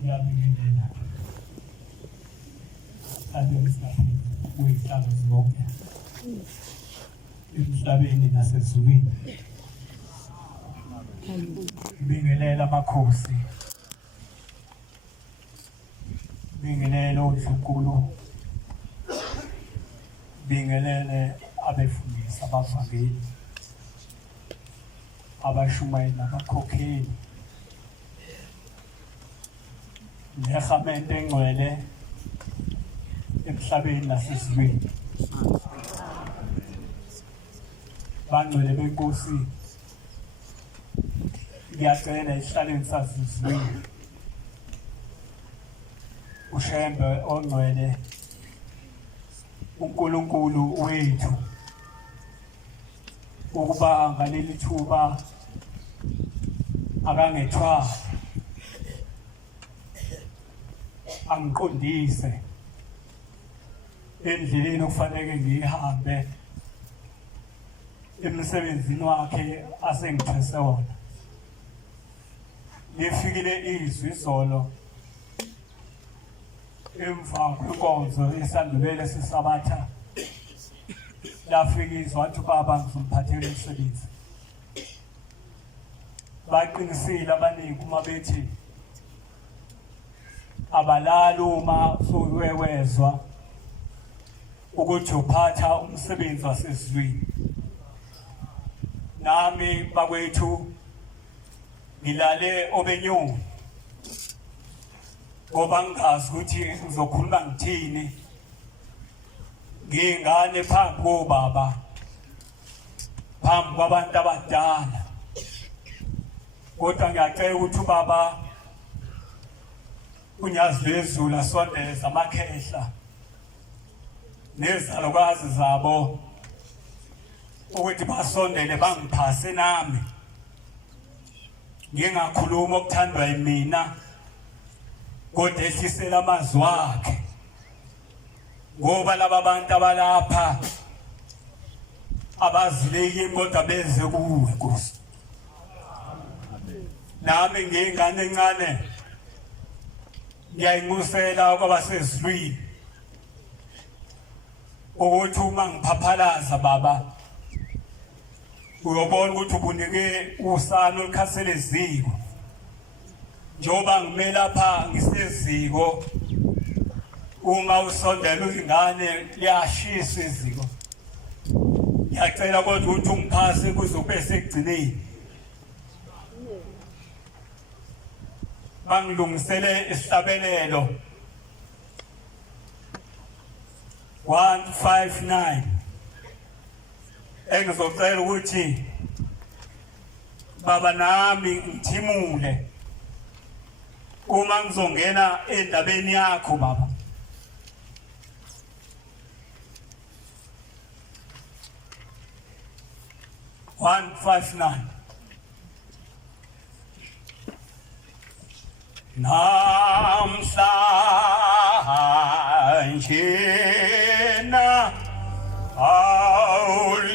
ngiyabingelela abesaphila kuyisihlalo zonke emhlabeni nasezulwini. Bingelela amakhosi, bingelela uNkulunkulu, bingelele abefundisi, abavangeli, abashumayeli, abakhokheli, nehamende engcwele emhlabeni nasezulwini. Bangcwele benkosi, ngiyacela esihlalweni sasezulwini ushembe ongcwele uNkulunkulu wethu ukuba ngaleli thuba akangethwa angiqondise endleleni okufanele ngihambe emsebenzini wakhe asengithese wona. Lifikile izwi izolo emva kwenkonzo yesandulelo yeSabata, lafika izwi wathi baba ngizomphathela umsebenzi. Baqinisile abaningi uma bethi abalali uma suwewezwa ukuthi uphatha umsebenzi wasezulwini. Nami bakwethu ngilale obenyoni ngoba ngingazi ukuthi ngizokhuluma ngithini ngingane phambi kobaba, phambi kwabantu abadala. Kodwa ngiyacela ukuthi ubaba unyazi lwezulu asondeze amakhehla nezalukazi zabo ukuthi basondele bangiphase nami ngingakhuluma okuthandwa yimina, kodwa ehlisela amazwi akhe, ngoba laba bantu abalapha abazileki kodwa beze kuwe Nkosi. Nami ngingane encane ngiyayinxusela kwabasezulwini ukuthi uma ngiphaphalaza baba uyobona ukuthi ubunike usana olukhasele eziko. Njoba ngime lapha ngiseziko, uma usondela ingane liyashisa iziko. Ngiyacela kodwa ukuthi ungiphase kuzobe sekugcineni. Bangilungisele isihlabelelo 159 engizocela ukuthi baba nami ngithimule uma ngizongena endabeni yakho baba. Namhlanje na awuliswa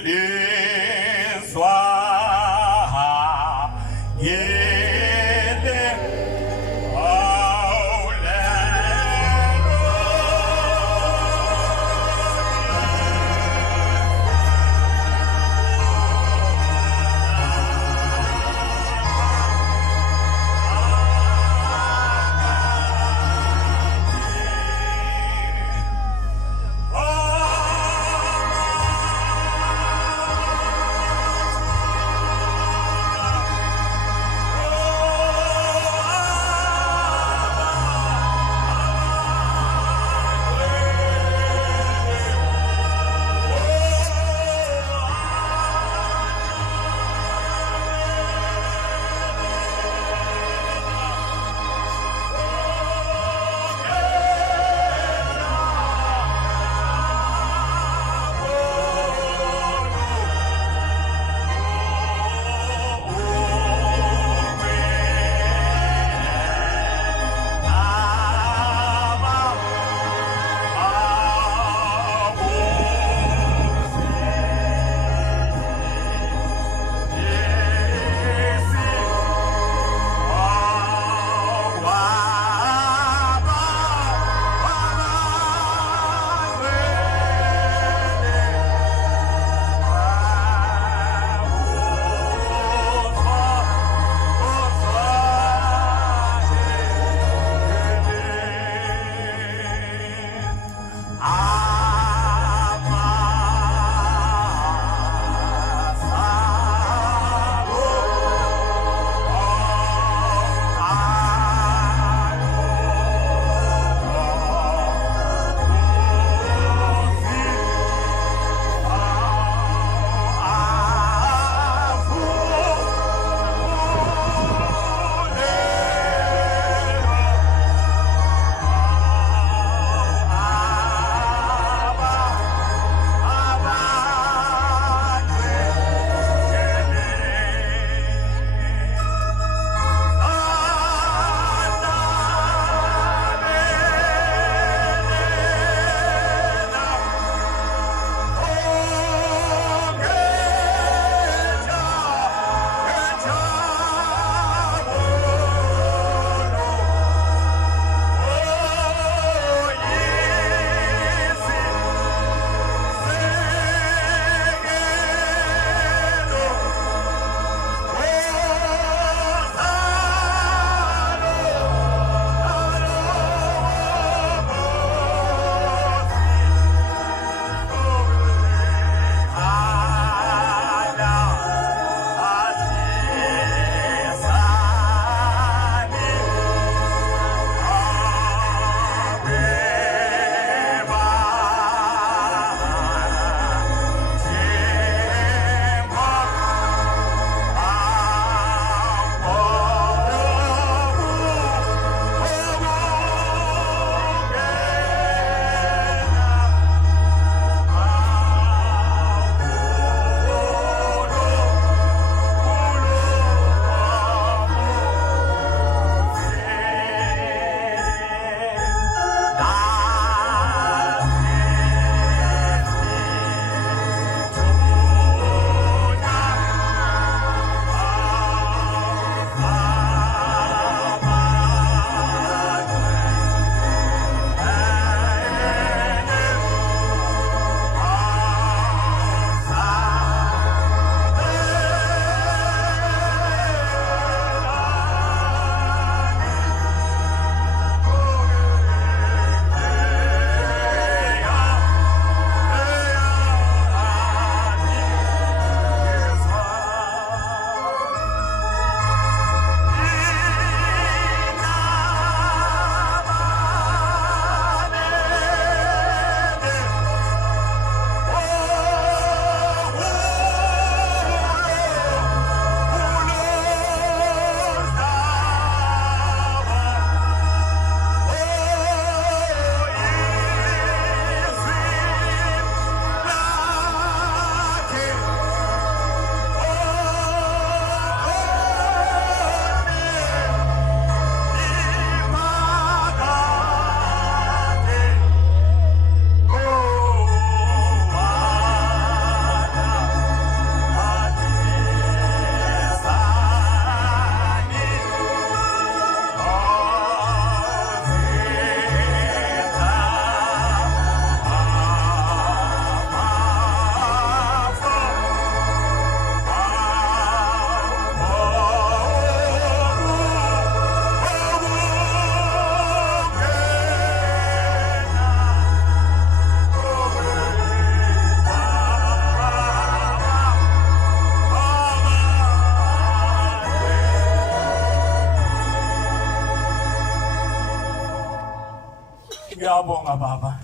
Ngiyabonga baba.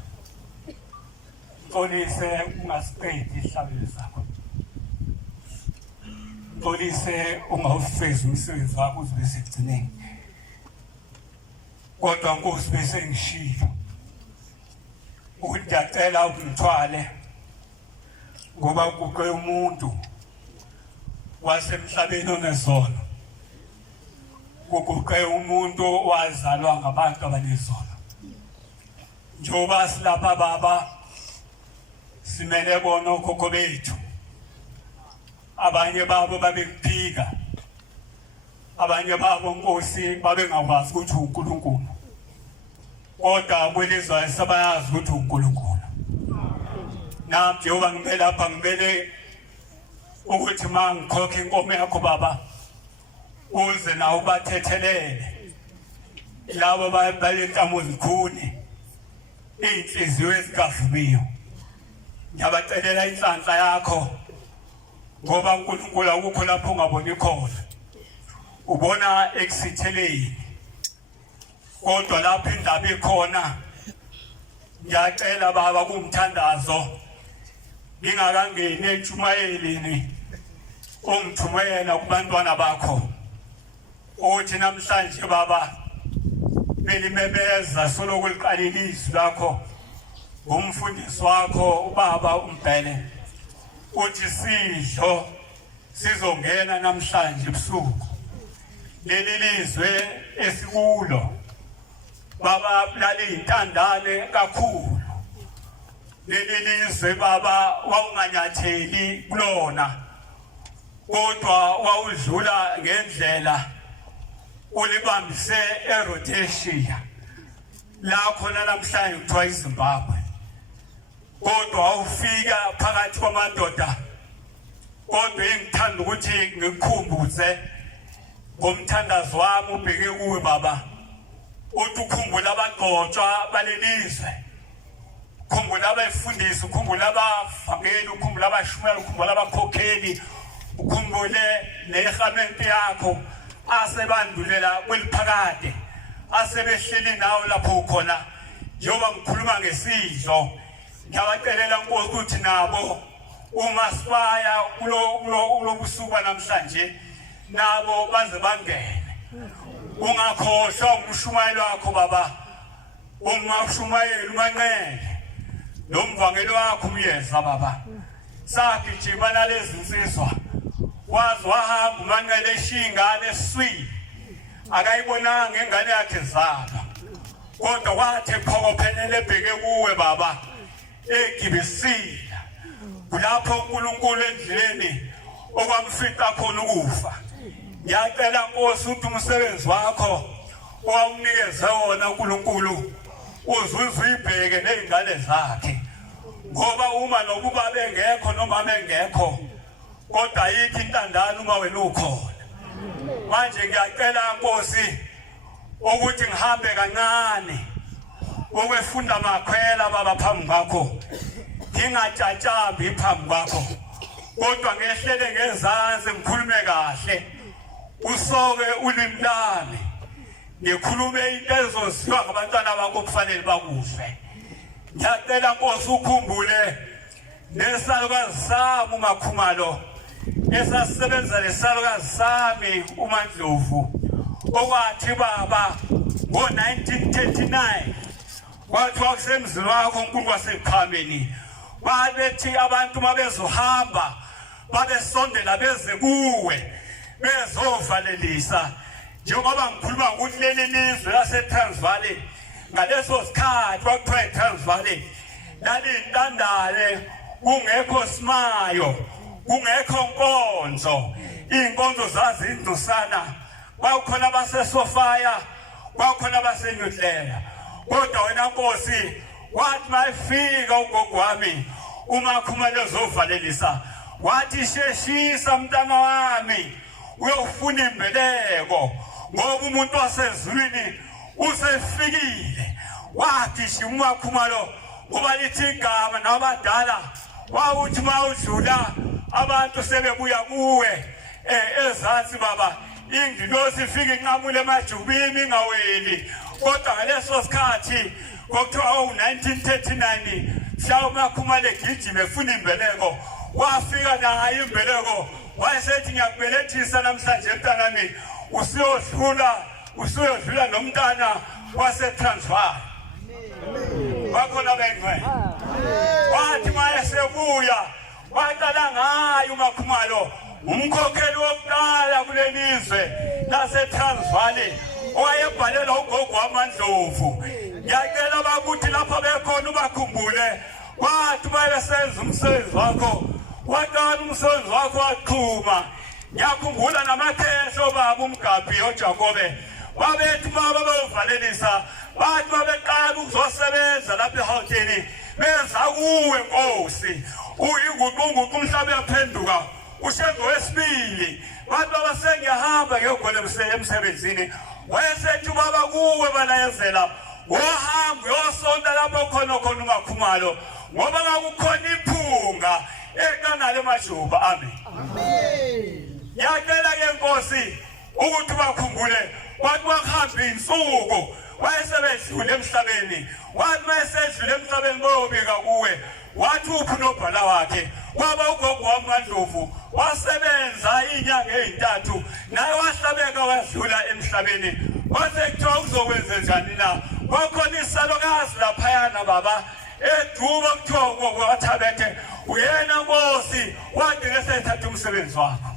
Xolise ungasiqedi ihlabelo sakho. Xolise ungawufezi umsebenzi wakho uze bese egcineni. Kodwa Nkosi bese ngishilo. Ukuthi ngiyacela ungithwale ngoba kuqe umuntu wasemhlabeni onezono. Kuqe umuntu wazalwa ngabantu abanezono. Njoba silapha baba simele bona okhokho bethu. Abanye babo babekuphika. Abanye babo Nkosi babengakwazi ukuthi uNkulunkulu. Kodwa kwelizwe sabayazi ukuthi uNkulunkulu. Nami njengoba ngimele lapha ngimele ukuthi mangikhokhe inkomo yakho baba uze nawe ubathethelele. Labo balenhlamo zikhuni. Inhliziyo ezikavumiyo. Ngiyabacelela inhlanhla yakho ngoba uNkulunkulu akukho lapho ungaboni khona. Ubona ekusitheleni. Kodwa lapho indaba ikhona ngiyacela baba kumthandazo ngingakangeni entshumayeleni ongithumela kubantwana bakho. Uthi namhlanje baba belimebeza solo kuliqalile izwi lakho umfundisi wakho ubaba uMbhele. Uthi sidlo sizongena namhlanje ebusuku. Leli lizwe esikulo baba lali intandane kakhulu. Leli lizwe baba wawunganyatheli kulona. Kodwa wawudlula ngendlela ulibambise eRhodesia. La khona namhlanje kuthiwa iZimbabwe. Kodwa awufika phakathi kwamadoda. Kodwa engithanda ukuthi ngikukhumbuze ngomthandazo wami ubheke kuwe baba. Uthi ukhumbula abagcotshwa balelizwe. Ukhumbula abafundisi, ukhumbula abavangeli, ukhumbula abashumela, ukhumbula abakhokheli. Ukhumbule nehamenti yakho asebandulela kweliphakade. Asebehleli nawo lapho ukhona. Njengoba ngikhuluma ngesidlo ngiyabacelela Nkosi ukuthi nabo uma sibaya kulo busuku namhlanje nabo baze bangene. Ungakhohlwa umshumayeli wakho baba. Ungashumayeli umanqele. Lo mvangeli wakho umyeza baba. Sagijima nalezi insizwa. Wazi wahamba umanqele eshingane eswini. Akayibonanga ngengane yakhe zalwa. Kodwa kwathi ephokophelele ebheke kuwe baba. Egibisila. Kulapho uNkulunkulu endleleni okwamfica khona ukufa. Ngiyacela Nkosi ukuthi umsebenzi wakho owawunikeze wona uNkulunkulu uzuyibheke nezingane zakhe. Ngoba uma nokuba bengekho noma bengekho kodwa yithi intandane uma wena ukhona. Manje ngiyacela Nkosi ukuthi ngihambe kancane okwefunda makhwela baba phambi kwakho. Ngingatshatshambi phambi kwakho. Kodwa ngehlele ngezansi ngikhulume kahle. Usoke ulimi lami. Ngikhulume into ezoziwa ngabantwana bakho kufanele bakufe. Ngiyacela Nkosi ukhumbule nesalukazi sami uMakhumalo esasebenza lesalukazi sami uMandlovu okwathi baba ngo-1939 kwathi wakusemzini wakho uNkulunkulu waseqhameni babethi abantu mabezohamba babesondela beze kuwe bezovalelisa njengoba ngikhuluma ukuthi leli lizwe laseTransvaal ngaleso sikhathi kwakuthiwa eTransvaal lalintandane kungekho simayo kungekho nkonzo inkonzo zazindusana kwakukhona abasesofaya kwakukhona abasenyuhlela kodwa wena Nkosi wathi mayifika ugogo wami uMakhumalo zovalelisa wathi sheshisa mntana wami uyofuna imbeleko ngoba umuntu wasezulwini usefikile wathi uMakhumalo ngoba lithi igama nabadala wawuthi mawudlula abantu sebebuya kuwe ezansi baba ingilosi ifike inqamule emajubini ingaweli kodwa ngaleso sikhathi kwakuthiwa 1939 mhlawumbe akhumale gijima efuna imbeleko wafika naye imbeleko wayesethi ngiyakubelethisa namhlanje mntanami usuyodlula nomntana waseTransvaal wakhona bengwe wathi mayesebuya waqala ngaye uMakhumalo umkhokheli wokuqala kulelizwe laseTransvaal owayebhalela ugogo waMandlovu. Ngiyacela bakuthi lapho bekhona ubakhumbule wathi bayesenza umsebenzi wakho waqala umsebenzi wakho waqhuma. Ngiyakhumbula namakhehlo baba uMgabhi oJakobe babethi baba bayovalelisa bathi babeqala ukuzosebenza lapha eHauteni benza kuwe Nkosi uyinguqunguqu umhlaba yaphenduka ushengo wesibili bathi baba sengiyahamba ngiyogona emsebenzini wayesethi baba kuwe balayezela ohamba uyosonta lapho khona uMakhumalo ngoba ngakukhona iphunga ekanale eMajuba. Amen. Ngiyacela ke Nkosi ukuthi bakhumbule wathi wakuhamba insuku wayesebedlule emhlabeni wathi mayesedlule emhlabeni bayobika kuwe wathi uphi nobhala wakhe kwaba ugogo waMandlovu wasebenza inyanga ezintathu naye wahlabeka wadlula emhlabeni. Wathi kuthiwa uzokwenza njani na kwakhona isalokazi laphayana baba eduba kuthiwa ugogo wathabethe uyena Nkosi wathi ngesethatha umsebenzi wakho.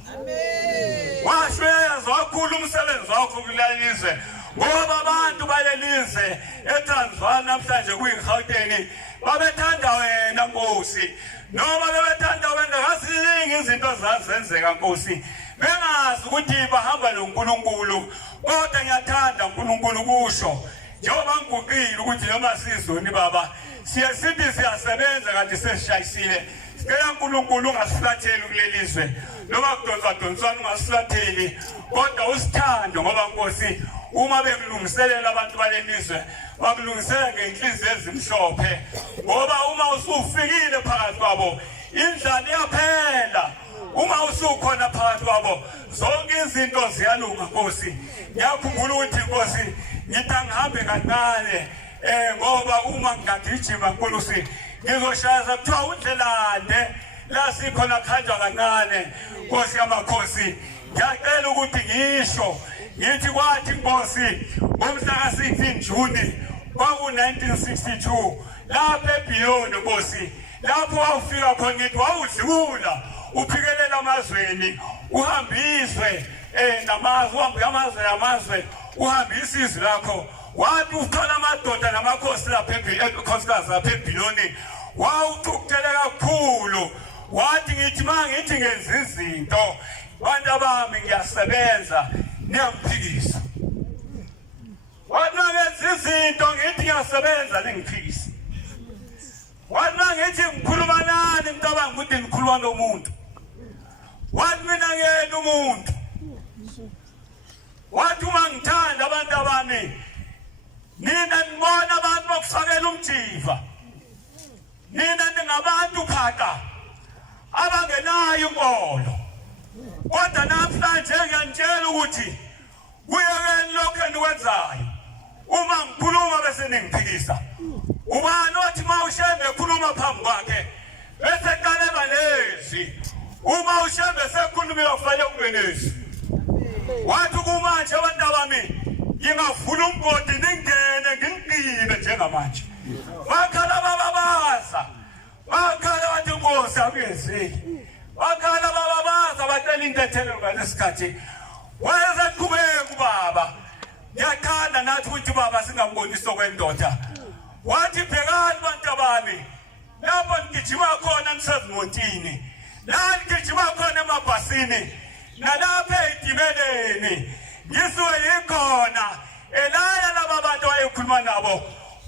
Washweza wakhula umsebenzi wakho kulelizwe ngoba abantu balelizwe eTransvaal namhlanje kuyiGauteng babethanda wena Nkosi noma bebethanda wena ngaziningi izinto zazenzeka Nkosi bengazi ukuthi bahamba noNkulunkulu kodwa ngiyathanda uNkulunkulu kusho njengoba ngiguqile ukuthi noma sizoni baba sithi siyasebenza kanti sesishayisile. Sicela uNkulunkulu ungasiflatheli kulelizwe noma kudonswa ungasiflatheli kodwa usithando ngoba Nkosi uma bekulungiselela abantu balelizwe bakulungisela ngenhliziyo ezimhlophe ngoba uma usufikile phakathi kwabo indlala iyaphela. Uma usukhona phakathi kwabo zonke izinto ziyalunga Nkosi. Ngiyakhumbula ukuthi Nkosi ngithi ngihambe kancane ngoba uma ngagijima Nkosi ngizoshaza kuthiwa undlelande la sikhona khanjwa kancane Nkosi yamakhosi. Ngiyacela ukuthi ngisho ngithi kwathi Nkosi ngomhla ka-16 Juni kwaku-1962 lapha eBeyond Nkosi lapho wawufika khona ngithi wawudlula uphikelela amazweni uhambiswe namazwe uhambisa izwi lakho wathi uthola amadoda namakhosi lapha ekhosikazi lapha eBeyond wawuthukutele kakhulu wathi ngithi mangithi ngenza izinto bantu bami ngiyasebenza niyamphikisa. Wathi mangenza izinto ngithi ngiyasebenza ningiphikisa. Wathi mangithi ngikhuluma nani mntaba ukuthi ngikhuluma nomuntu. Wathi mina ngiyena umuntu. Wathi uma ngithanda abantu bami nina nibona abantu bokufakela umjiva. Nina ningabantu phaka abangenayo inkolo. Kodwa namhlanje ngiyanitshela ukuthi kuyekeni lokho enikwenzayo. Uma ngikhuluma bese ningiphikisa. Ubani othi mawushembe ekhuluma phambi kwakhe bese qaleba lezi. Uma ushembe sekhuluma kufanele kube lezi. Wathi kumanje abantu bami ngingavula umgodi ningene ngingiqibe njengamanje. Bakhala bababaza. Bakhala bathi Nkosi akuyenzeki. Bakhala bababaza bacela intethelo ngalesikhathi. Wayeseqhubeka ubaba. Ngiyathanda nathi ukuthi baba singambonisa okwendoda. Wathi bhekani bantu bami. Lapho ngigijima khona nisezimotini. La ngigijima khona emabhasini. Nalapha etimeleni. Ngisuke yikhona. Elaya laba bantu ayekhuluma nabo.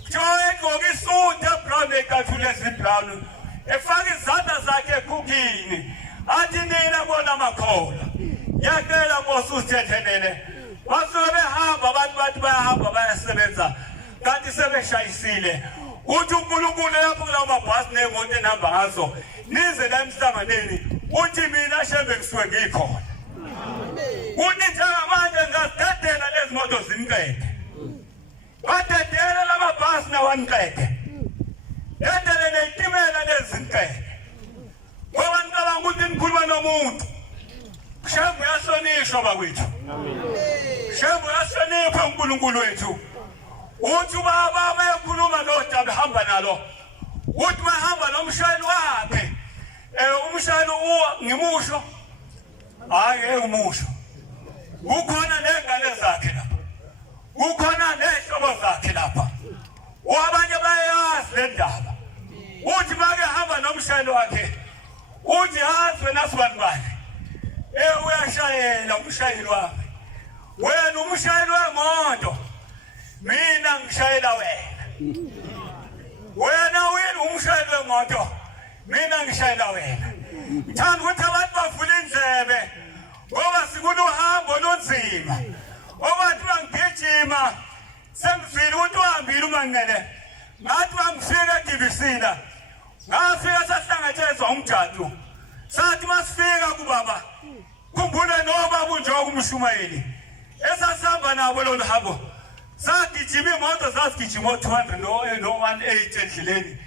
Joy ngokisuthi ebrown ekathule ezibrown. Efaka izandla zakhe ekhukhini. Athi nina bona makhola. Ngiyacela Nkosi usithethelele. Basuke behamba abantu bathi bayahamba bayasebenza kanti sebeshayisile. Uthi uNkulunkulu lapho kulawo mabhasi nemoto enihamba ngazo nize la emhlanganeni uthi mina shembe ngisuke ngikhona. Uthi njengamanje ngazidedela lezi moto zimqede. Badedela lamabhasi amasi nawanqede endele neyitimela lezinqede ngoba ngicabanga ukuthi nikhuluma nomuntu shembu yahlonishwa bakwethu shembu yahlonipha uNkulunkulu wethu uthi baba mayekhuluma nodaba hamba nalo uthi mahamba nomshayeli wakhe umshayeli ngimusho hayi umusho ukhona nengane zakhe lapha ukhona nehlobo zakhe lapha abanye bayazi le ndaba uthi make hamba nomshayeli wakhe uthi hazwe nasibani bani uyashayela umshayeli wakhe wena umshayeli wemoto mina ngishayela wena umshayeli wemoto mina ngishayela wena ngithanda ukuthi abantu bavule indlebe ngoba sikuna uhambo olunzima obathi bangigijima sengifile ukuthi uhambile uMvangeli ngathi bangifika eDivisila ngafika sahlangathezwa umjadu sathi masifika kubaba khumbule nobaba unjengoba umshumayeli esasihamba nabo lo hambo sagijima imoto zasigijima 200 no 180 endleleni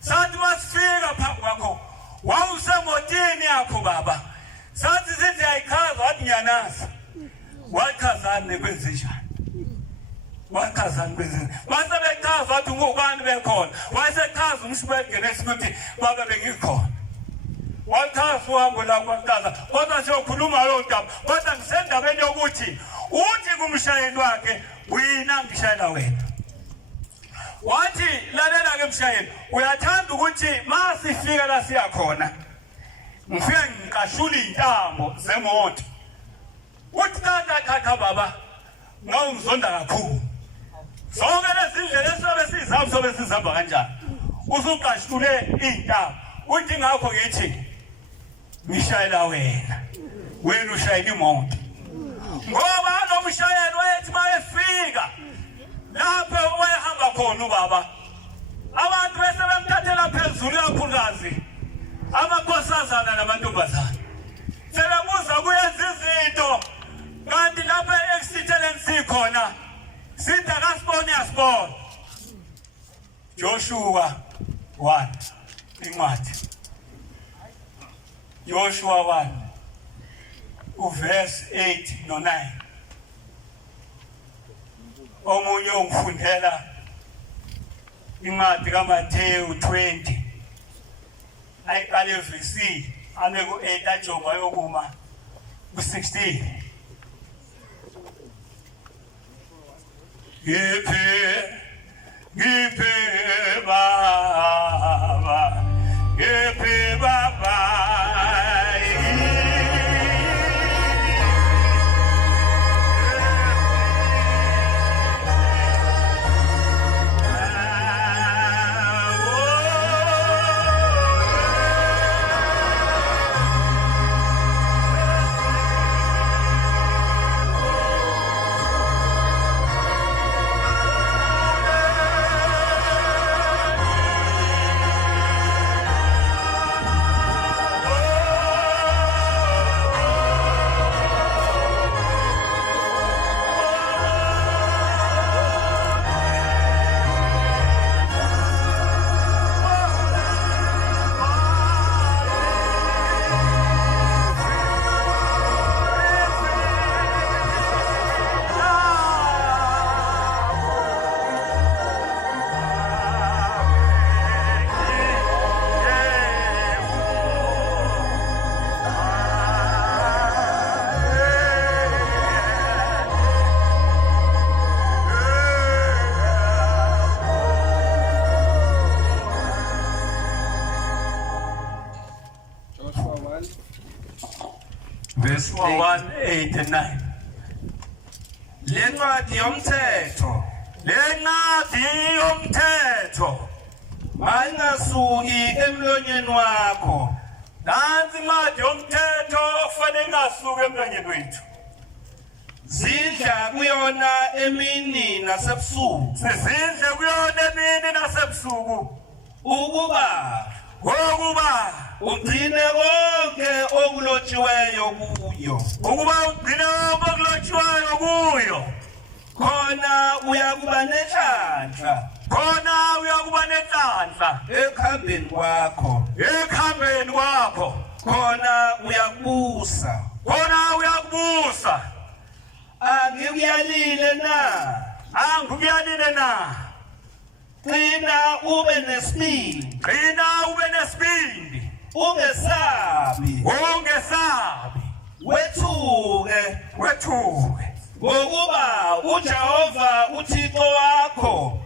sathi masifika phambi kwakho wawusemotini yakho baba sathi sithi ayikhaza wathi ngiyanaza wakhazana kwenze njani wakhazana kwenze basebechaza wathi ngubani bekhona wayesechaza umshubeli ngenesikuthi baba bengikhona wachaza uhambo la kwachaza kodwa siyokhuluma lo ndaba kodwa ngisendabeni yokuthi uthi kumshayeli wakhe wina ngishayela wena wathi lalela ke mshayeli uyathanda ukuthi masifika la siya khona ngifike ngiqashula intambo zemoto uthi kaka baba ngawungizonda kakhulu zonke lezi ndlela sobe sizihamba kanjani usuqashule intambo uthi ngakho ngithi ngishayela wena ushayela imoto ngoba lo mshayeli wethu mayefika lapho wayehamba khona ubaba abantu bese bemthathela phezulu kakhulukazi amakhosazana namantombazana sebebuza kuyenza izinto kanti lapho ekusitheleni sikhona sithi akasibone yasibona Joshua 1 incwadi Joshua 1 uverse 8 no 9 omunye ungifundela incwadi kaMathewu 20 ayiqale verse ame ku8 ajonga yokuma ku16 ngiphe baba ngiphe baba Verse 1, 8 and 9. Lencwadi yomthetho mayingasuki emlonyeni wakho. Nansi incwadi yomthetho kufanele ingasuki emlonyeni wethu. Sidla kuyona emini nasebusuku. Sidle kuyona emini nasebusuku. Ukuba ugcine konke okulotshiweyo kuyo. Ukuba ugcine konke okulotshiweyo kuyo. khona uyakuba nenhlanhla khona uyakuba nenhlanhla ekhambeni kwakho ekhambeni kwakho khona uyakubusa khona uyakubusa angikuyalile na angikuyalile na qina ube nesibindi qina ube nesibindi ungesabi wethuke ngokuba uJehova uThixo wakho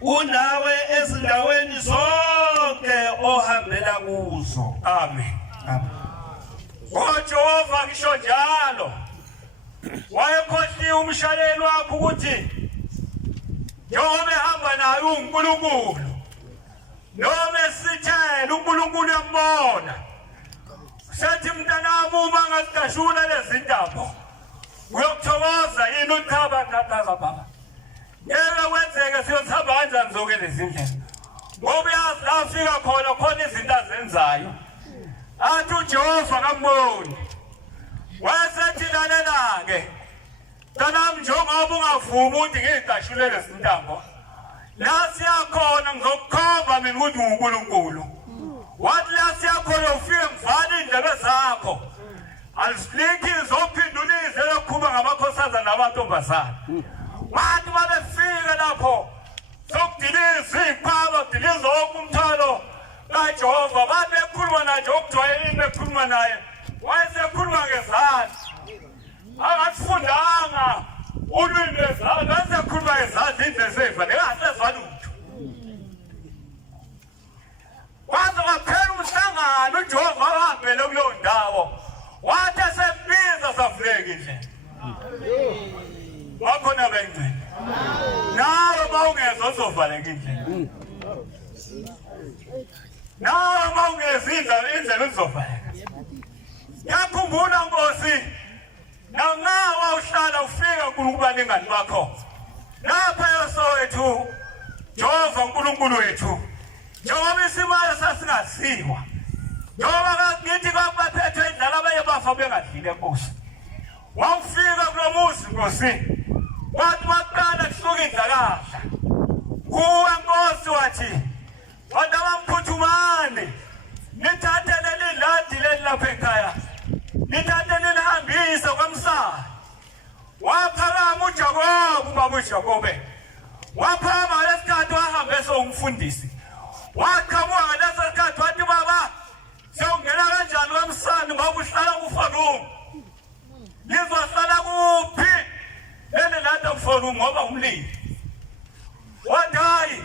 unawe ezindaweni zonke ohambela kuzo. Amen. Amen. uJehova ngisho njalo wayekhohliwe umshayeli wakho ukuthi njengoba ehamba naye uNkulunkulu noma esithela uNkulunkulu yambona sethi mntanami uma ngasidashula lezi ndaba uyokuthokoza yini uthaba kathaza baba ngeke kwenzeke siyothaba kanjani zonke lezi ndlela ngoba uyazi la ufika khona izinto azenzayo athi uJehova kamboni wayesethi lalela-ke mntanami njengoba ungavumi ukuthi ngiyidashule lezi ntambo la siyakhona ngizokukhomba mina ukuthi uNkulunkulu wathi la siyakhona ufike ngivale indlebe zakho alislikhi zophindulise lokukhuluma ngamakhosazana namantombazana wathi babefika lapho sokudiliza iphaba kudiliza wonke umthwalo kaJehova babekhuluma naye okujwayelile bekhuluma naye wayesekhuluma ngezandla angasifundanga ulwimi lwezandla wayesekhuluma ngezandla indlela seyivale engasezwa lutho waze kwaphela umhlangano uJehova wahambele kuleyo ndawo wathi esebiza savuleka indlela wakhona bengcwele nawe mawungezwa uzovaleka indlela nawe mawungezwa indlela uzovaleka yakhumbula Nkosi nangawa uhlala ufika uNkulunkulu balingani bakho lapha eSoweto Jehova uNkulunkulu wethu njengoba isimalo sasingaziwa njengoba ngithi kwabaphethwe indlala abaye bafa bengadlile Nkosi wawufika kulomuzi Nkosi wathi baqala kusuka indlakadla kuwe Nkosi wathi abamphuthumayo nithathe leli ladi leli lapha ekhaya nithathe nilihambise kwamsana waphakama uJakobe ubaba uJakobe waphakama lesikhathi wahambe sowumfundisi waqhamuka ngalesikhathi wathi baba sewungena kanjani kwamsana ngoba uhlala kuFarumu nizohlala kuphi leli ladi kuFarumu ngoba umlilo wathi hayi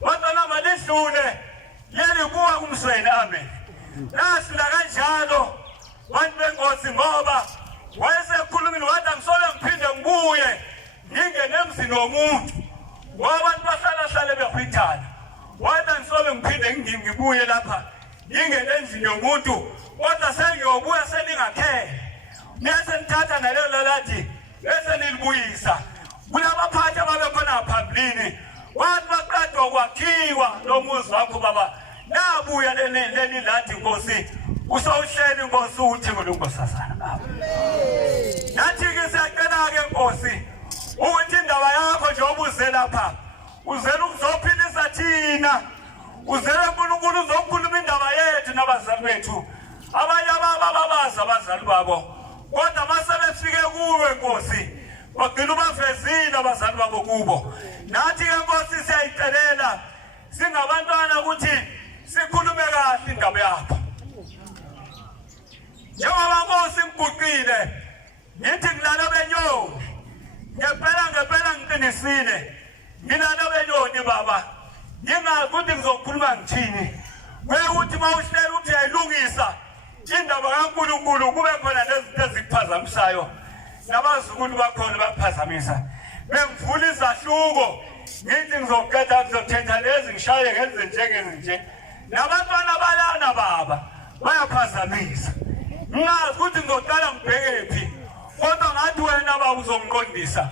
wazana malidlule leli kuwa kumsweni amen lasila kanjalo bantu benkosi ngoba wayesekhulumile wathi angisoke ngiphinde ngibuye ngingene emzini womuntu ngoba abantu bahlala behwithana wathi angisoke ngiphinde ngibuye lapha ngingene endlini yomuntu kodwa sengiyobuya seningakhele bese nithatha nalelo lalathi bese nilibuyisa kulabaphathi ababekhona phambilini wathi baqeda ukwakhiwa lo muzi wakho baba nabuya leli ladi Nkosi usawuhleli Nkosi uThixo lonkosazana nathi-ke siyacela-ke Nkosi ukuthi indaba yakho njengoba uze lapha uzela ukuzophilisa thina uzela uNkulunkulu uzokhuluma indaba yethu nabazali bethu abanye abababazi abazali babo kodwa masebefike kuwe Nkosi bagcina ubavezile abazali babo kubo nathi-ke Nkosi siyayicelela singabantwana ukuthi sikhulume kahle indaba yakho njengoba Nkosi ngiguqile ngithi ngilala benyoni ngempela ngiqinisile ngilala benyoni baba ngingazi ukuthi ngizokhuluma ngithini kwekuthi mawuhlela ukuthi uyayilungisa indaba kaNkulunkulu kube khona lezinto ezikuphazamisayo nabazukulu bakhona bakuphazamisa bengivula izahluko ngithi ngizoqeda ngizothetha lezi ngishaye ngenze njengezinje nabantwana balana baba bayaphazamisa ngazi ukuthi ngizoqala ngibhekephi kodwa ngathi wena baba uzongiqondisa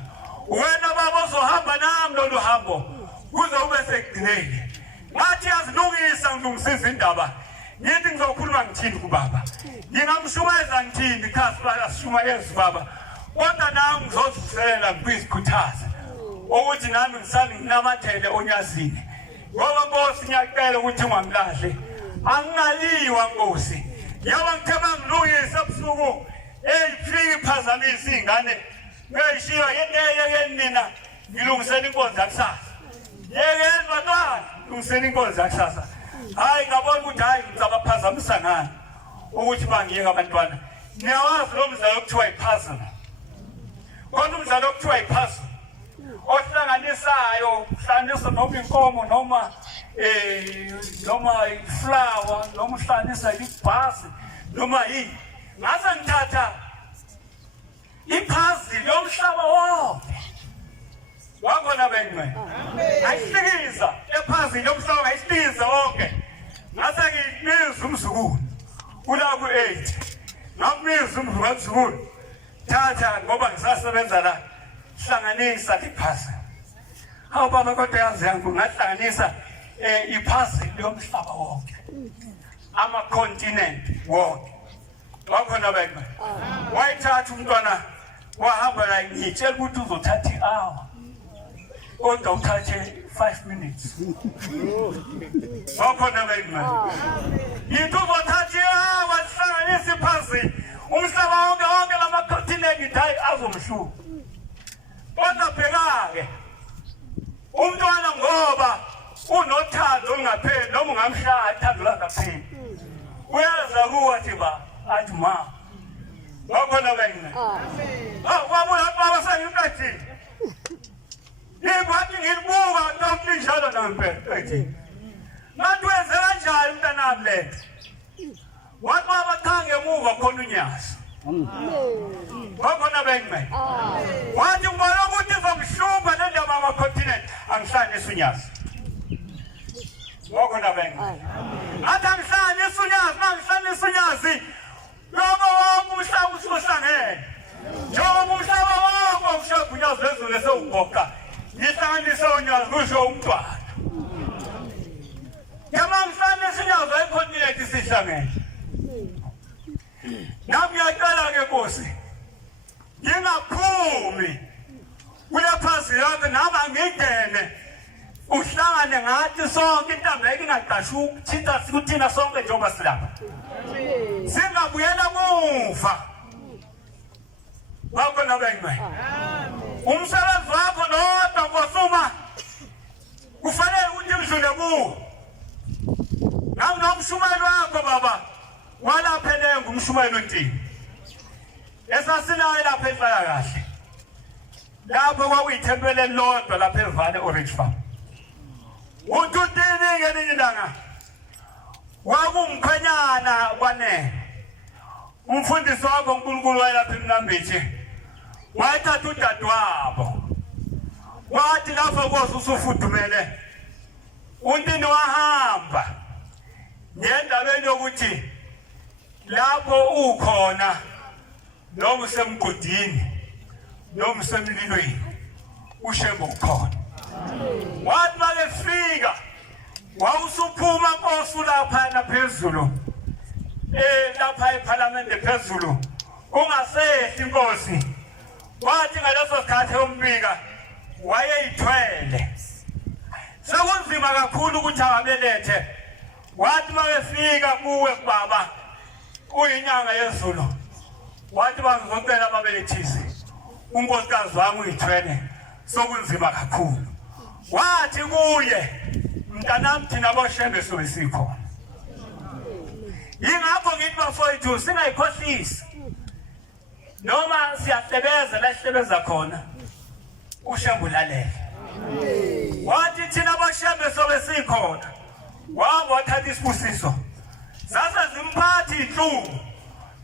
wena baba uzohamba nami lolu hambo kuze ube sekugcineni ngathi yazilungisa ngilungisiza indaba ngithi ngizokhuluma ngithini kubaba ngingamshumayeza ngithini khasi asishumayezi baba kodwa nami ngizozisela ngikuyikhuthaza ukuthi nami ngisale nginamathele onyazini ngoba Nkosi ngiyacela ukuthi unganglahle angingaliwa Nkosi yaba ngithema ngilungisa ebusuku eyifiki iphazamisa ingane ngeyishiya yenina ngilungisela inkonzo yakusasa yekeni bantwana ngilungisela inkonzo yakusasa hayi ngabona ukuthi hayi ngizabaphazamisa ngani ukuthi bangiyeka abantwana niyawazi lo mdlalo okuthiwa ipuzzle kodwa umdlalo okuthiwa ipuzzle ohlanganisayo uhlanganisa noma inkomo noma iflower noma uhlanganisa ibhasi noma yini ngase ngithatha ipuzzle yomhlaba wonke wangona bengwe ayisikiza epuzzle yomhlaba ayisikiza wonke ngase ngibiza umzukulu kula ku8 ngabiza umzukulu thatha ngoba ngisasebenza la hlanganisa ipuzzle hawu baba kodwa yazi yangu ngahlanganisa ipuzzle yomhlaba wonke ama continent wonke wakhona bengwe wayithatha umntwana wahamba la ngitshela ukuthi uzothatha i-hour kodwa uthathe 5 minutes wakhona bengwe yithi uzothatha i-hour sihlanganisa ipuzzle umhlaba wonke lama continent hayi azomhluka kodwa bheka-ke umntwana ngoba unothando olungapheli noma ungamshaya ithando langapheli uyaza kuwe athi ba athi ma wakhona bengwe wabuya baba sengikhathini yibathi ngilibuka nokulinjalo nampela ethi ngathi wenze kanjani umntanami lento wathi baba cha ngemuva khona unyaso wakhona bengwe wathi ngibona ukuthi izomhlupha le ndaba yamacontinent angihlanganisa unyaso wakhona bengwe athi angihlanganisa unyaso mangihlanganisa unyazi lobo wonke umhlaba usuhlangene njengoba umhlaba wonke ushaya unyazo lezulu esewugoqa ngihlanganise unyazo kusho umntwana yama ngihlanganisa unyazo econtinent isihlangene nami ngiyacela ke Nkosi ngingaphumi kule puzzle yakhe nami angingene uhlangane ngathi sonke intambeke ingaqashuki thina sikuthina sonke njengoba silapha singabuyela muva wakhona bengwe umsebenzi wakho nodwa ngosuma kufanele ukuthi mdlule kuwo nomshumayelo wakho baba walapha elengu umshumayelo ontini esasinayo lapha ehlala kahle lapho kwakuyithempele lodwa lapha evale orange farm uthutini ngelinye ilanga wakumkhwenyana kwanele umfundisi wakho uNkulunkulu wayelapha eMnambithi wayethatha udadewabo wathi lapho Nkosi usufudumele untini wahamba ngendabeni yokuthi lapho ukhona noma usemgodini noma usemlilweni ushembo ukhona wathi makefika wawusuphuma Nkosi lapha phezulu lapha eParliament phezulu ungasehli Nkosi wathi ngaleso sikhathi yombika wayeyithwele sekunzima kakhulu ukuthi ababelethe wathi makefika kuwe baba kuyinyanga yezulu wathi bazocela ababelethisi unkosikazi wami uyithwele sokunzima kakhulu wathi kuye mntanami thina boshembe sobesikho yingakho ngithi bafowethu singayikhohlisi noma siyasebenza la sisebenza khona ushembe ulalele wathi thina boshembe sobesikhona wabo wathatha isibusiso sasa zimphathi inhlungu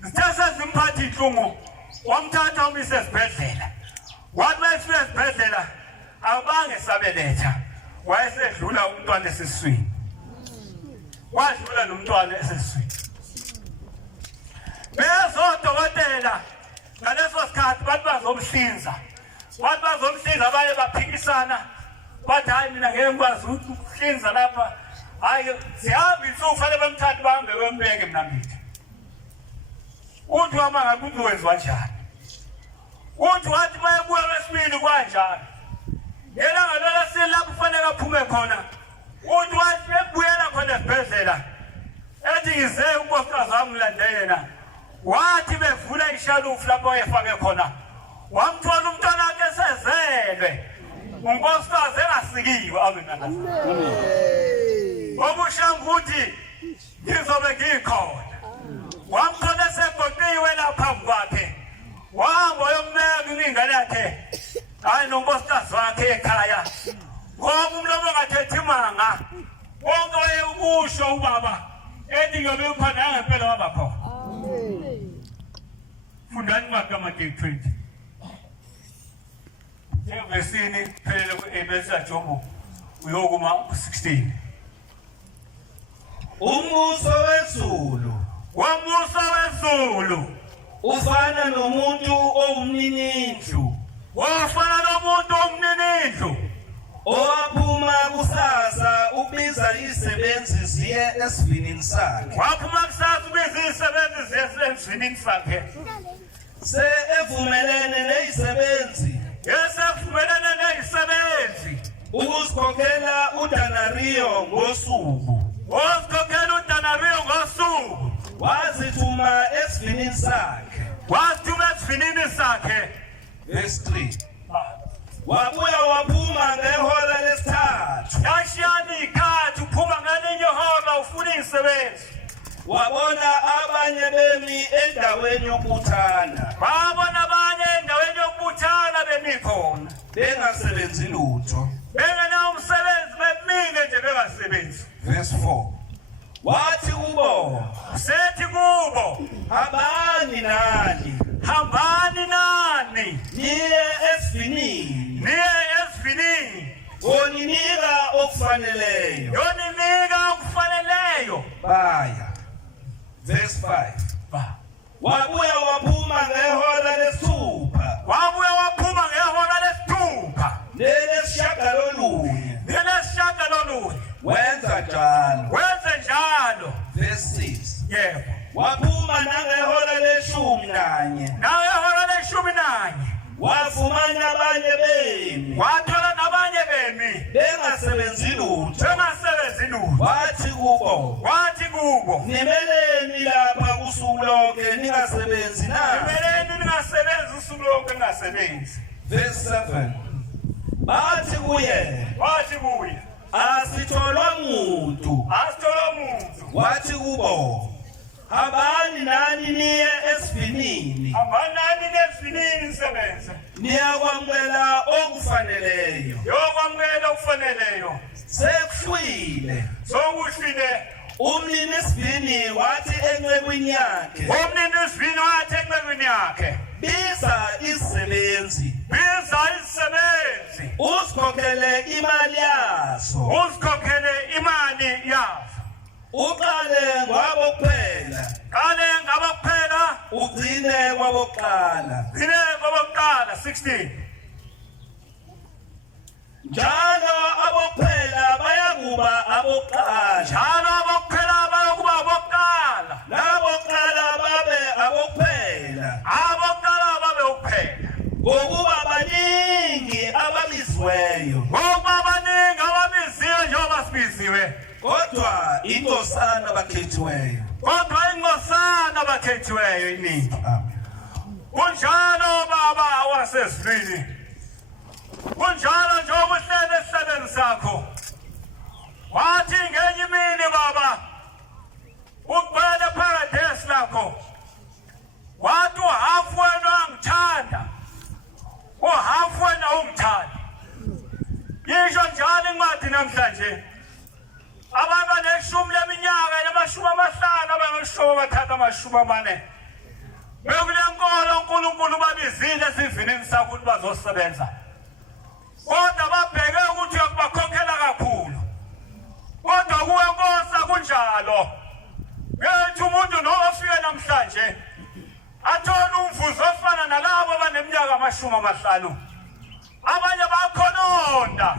zithe zimphathi inhlungu wamthatha umise esibhedlela wathi mayefika esibhedlela abange sabeletha wayesedlula umntwana esesiswini wadlula nomntwana esesiswini bezodokotela ngaleso sikhathi bathi bazomhlinza baye baphikisana bathi hayi mina ngeke ngikwazi ukuhlinza lapha hayi sihambe kufanele bamthathe bahambe bembeke Mnambithi uthi wama ngabe uwenziwa njani uthi wathi mayebuya wesibili kanjalo yena ngalola sila kufanele aphume khona uthi wathi ebuyela khona esibhedlela ethi ngize unkosikazi wamlande yena wathi bevula ishalufu lapho ayefake khona wamthola umntwana wakhe esezelwe unkosikazi engasikiwe amen obushangu uthi ngizobe ngikhona wamthola esegoqiwe lapha kwakhe wahamba yombeka ingane yakhe hayi nonkosikazi wakhe ekhaya ngoba umlomo ngathethi imanga wonke wayekusho ubaba ethi ngiyobe ukhona ngempela waba khona fundani magama 20 Evesini phela kuEbesa Jobo uyokuma 16 Umbuso wezulu ufana nomuntu owumninindlu wafana nomuntu omninindlu owaphuma kusasa ubiza izisebenzi ziye esivinini sakhe waphuma kusasa ubiza izisebenzi ziye esivinini sakhe evumelene nezisebenzi yesevumelene nezisebenzi ukusikhokhela udanariyo ngosuku wazithuma esivinini sakhe verse 3 wabuya waphuma ngehora lesithathu yashiyana ikhathi uphuma ngelinye ihora ufuna izisebenzi wabona abanye bemi endaweni yokubuthana babona abanye endaweni yokubuthana bemi khona bengasebenzi lutho bengenawo umsebenzi bemile nje bengasebenzi verse 4 wathi kubo sethi kubo hambani nani niye esivinini yoninika okufaneleyo baya verse 5 wabuya waphuma ngehora lesithupha nelesishagalolunye wenza njalo verse 6 yebo waphuma nangehora leshumi nanye wafumana abanye bemi wathola nabanye bemi bengasebenzi lutho wathi kubo nimeleni lapha kusuku lonke ningasebenzi na verse 7 bathi kuye asitholwa muntu wathi kubo hambani nani niye esivinini niyakwamukela okufaneleyo sekuhlwile umnini isivini wathi encekwini yakhe biza izisebenzi usikhokhele imali yazo uqale kwabokuphela ugcine kwabokuqala 16 njalo abokuphela bayakuba abokuqala nabokuqala babe abokuphela ngokuba baningi ababiziweyo kodwa inkosana bakhethiweyo iningi kunjalo baba wasesivini kunjalo njengoba uhlele esihlalweni sakho wathi ngenye imini baba uqwele paradise lakho wathi uhafu wena angithanda uhafu wena ungithanda yisho njalo incwadi namhlanje abantu baneshumi leminyaka namashumi amahlanu abangeshoba bathatha amashumi amane bekule nkolo uNkulunkulu babizile esivinini sakho ukuthi bazosebenza kodwa babheke ukuthi uyakubakhokhela kakhulu kodwa kuwe Nkosi kunjalo bethi umuntu nofike namhlanje athola umvuzo ofana nalabo abaneminyaka amashumi amahlanu abanye bakhononda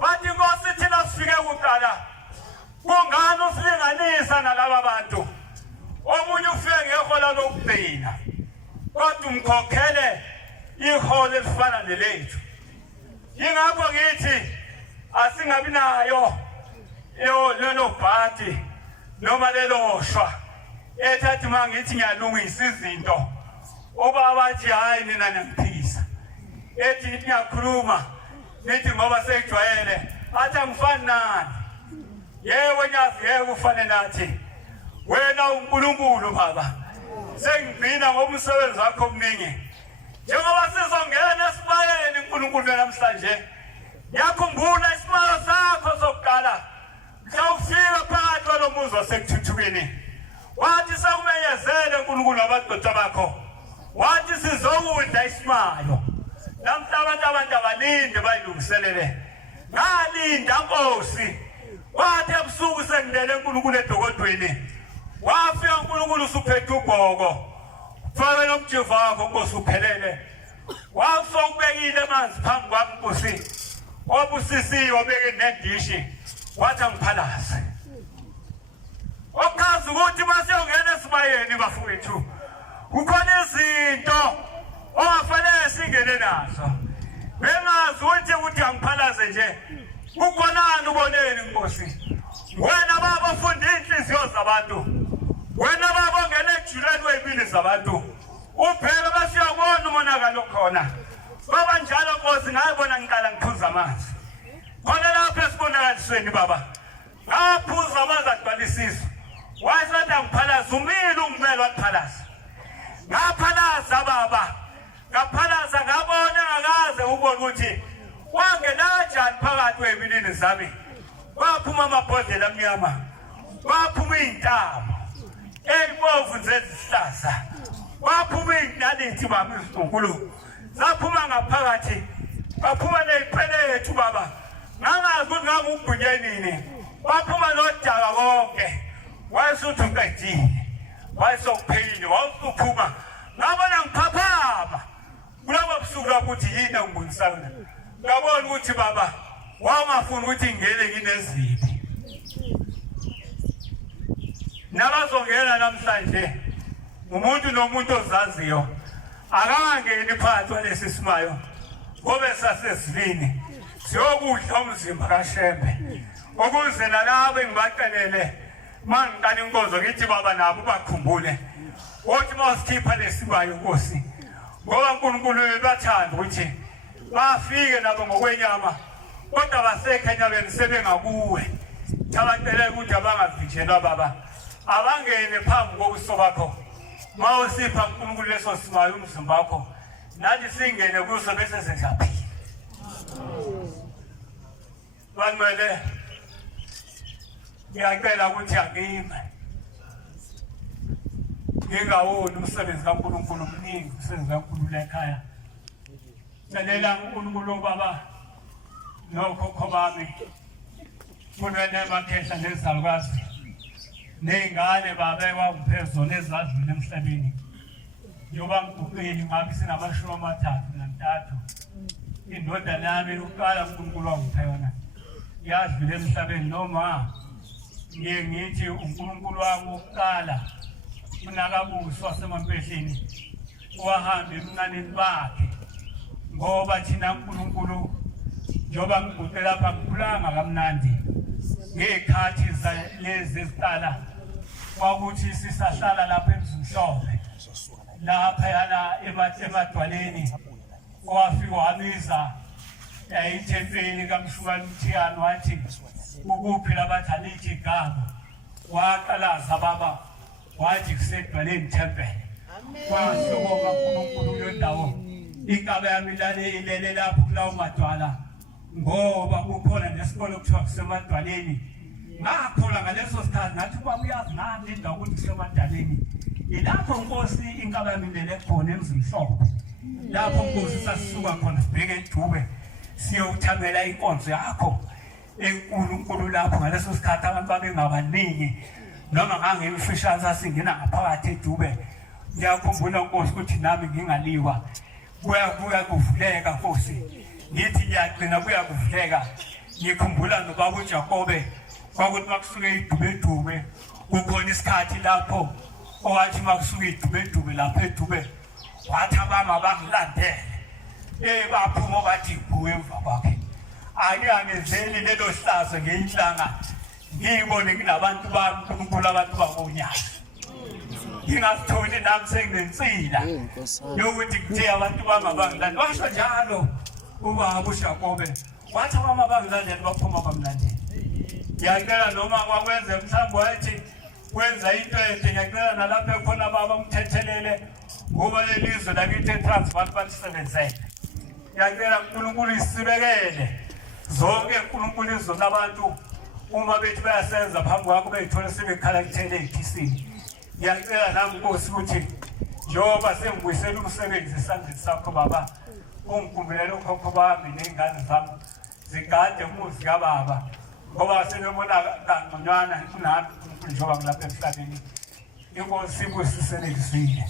bathi Nkosi thina sifike kuqala kungani usilinganisa nalabo bantu omunye ufike ngehola lokugcina kodwa umkhokhele iholo elifana nelethu. Yingakho ngithi asingabi nayo lelo bhati noma lelo shwa ethathi mangithi ngiyalungisa izinto obabathi hayi mina ngiyaphisa ethi ngiyakhuluma nithi ngoba sejwayele athi angifani nani yebo nyazi yebo ufane nathi wena uNkulunkulu baba sengigcina ngomsebenzi wakho omningi njengoba sizongena esibayeni uNkulunkulu namhlanje yakhumbula isimalo sakho sokuqala mhlawufika phakathi kwalomuzi waseKuthuthukeni wathi sekumenyezele uNkulunkulu abadodana bakho wathi sizokudla isimalo namhla abantu abalinde bayilungiselele ngalinda Nkosi wathi ebusuku sengilele uNkulunkulu edokodweni wafika uNkulunkulu usuphethe ubhoko faka nomjeva wakho Nkosi uphelele wasokubekile amanzi phambi kwami Nkosi obusisiwe obeke nendishi wathi angiphalaze okazi ukuthi masiyongena esibayeni bafowethu kukhona izinto ongafanele singene nazo bengazi ukuthi angiphalaze nje kukhonani uboneni Nkosi wena baba ufunda inhliziyo zabantu wena baba ongena ejuleni wey'mpilo zabantu uphele basiyabona umonakalo khona baba njalo Nkosi ngayibona ngiqala ngiphuza amanzi khona lapho esibonakalisweni baba ngaphuza amanzi agcwalisizwe wayesathi angiphalaza umile ungimele wakuphalaza ngaphalaza baba ngaphalaza ngabona ngakaze ubone ukuthi wangenanjani phakathi kwey'mpilweni zami kwaphuma amabhodlela amnyama kwaphuma iy'ntamo ey'bovu zezihlahla kwaphuma iy'nalithi baba izinkulunkulu zaphuma ngaphakathi baphuma ney'pelethu baba ngangazi ukuthi ngangugubunyenini baphuma nodaka konke wayesuthi uqedile wayesokuphelile wawusuphuma ngabona ngiphaphama kulabo busuku lapho ukuthi yini engibonisayo ngabona ukuthi baba wawungafuni ukuthi ngingene nginezibi nabazongena namhlanje umuntu nomuntu ozaziyo akangangeni phakathi kwalesi simayo ngobe sasesivini siyokudla umzimba kaShembe ukuze nalabo engibacelele mangiqala inkonzo ngithi baba nabo bakhumbule ukuthi masikhipha lesimayo Nkosi ngoba uNkulunkulu bathanda ukuthi bafike nabo ngokwenyama kodwa basekhe enyabeni sebengakuwe abacela ukuthi abangavinjelwa baba abangene phambi kobuso bakho mawusipha uNkulunkulu leso simayo umzimba wakho nathi singene kuso bese sizaphila banwele ngiyacela ukuthi akime ngingawoni umsebenzi kaNkulunkulu omningi umsebenzi kaNkulunkulu ekhaya celela uNkulunkulu baba nokhokho bami kunene emakhehla nezalukazi ney'ngane babekwa kuphezulu ezadlule emhlabeni njengoba ngiguqile ngabe sina-33 indodana yami yokuqala uNkulunkulu wangipha yona yadlule emhlabeni noma ngiye ngithi uNkulunkulu wami wokuqala unakabuso wasemampehleni owahamba ebuncaneni bakhe ngoba thina uNkulunkulu njengoba ngiguqe lapha ngikhulanga kamnandi ngey'khathi lezi eziqala kwakuthi sisahlala lapha emzimhlophe lapha yana emadwaleni owafika wabiza ithempeli kaMshukalumthiyane wathi ukuphi labathi alithi igama waqalaza baba wathi kusedwaleni thempeli kwasukoma uNkulunkulu kuyo ndawo ikaba yami ilele lapho kulawo madwala ngoba kukhona nesikole kuthiwa kusemadwaleni ngakhola ngaleso sikhathi ngathi ubaba uyazi nami indawo ukuthi kusemadwaleni ilapho Nkosi inkaba yami ilele khona emzimhlophe lapho Nkosi sasisuka khona sibheke eDube siyothamela inkonzo yakho enkulunkulu lapho ngaleso sikhathi abantu babengabaningi noma ngangimfisha sasingena ngaphakathi eDube ngiyakhumbula Nkosi ukuthi nami ngingaliwa kuya kuvuleka Nkosi ngithi ngiyagcina kuya kuvuleka ngikhumbula nobaba uJakobe kwakuthi makusuke iDube kukhona isikhathi lapho owathi makusuke iDube lapha eDube wathi abama bangilandele baphuma bathi kuwe emva kwakhe ake angezeli lelo hlazo ngeinhlanga ngibone kunabantu bami uNkulunkulu abantu bakonyaka ngingazitholi nami senginensila yokuthi kuthe abantu bangabangilandi basho njalo ubaba uJakobe wathi abangabangilandi baphuma kwamlandeli ngiyacela noma kwakwenze mhlawumbe wathi kwenza into enhle ngiyacela nalapha khona baba umthethelele ngoba lelizwe lakithi eTransvaal balisebenzele ngiyacela uNkulunkulu isibekele zonke uNkulunkulu izona abantu uma bethi bayasenza phambi kwakho beyithola sebekhalakthele eKhisini ngiyacela nami Nkosi ukuthi njengoba sengibuyisela umsebenzi esandleni sakho baba ungikhumbulele ukhokho bami nezingane zami zigade umuzi kababa ngoba sebebona kangconywana kunami uNkulunkulu njengoba ngilapha emhlabeni Inkosi ibusisele ngisile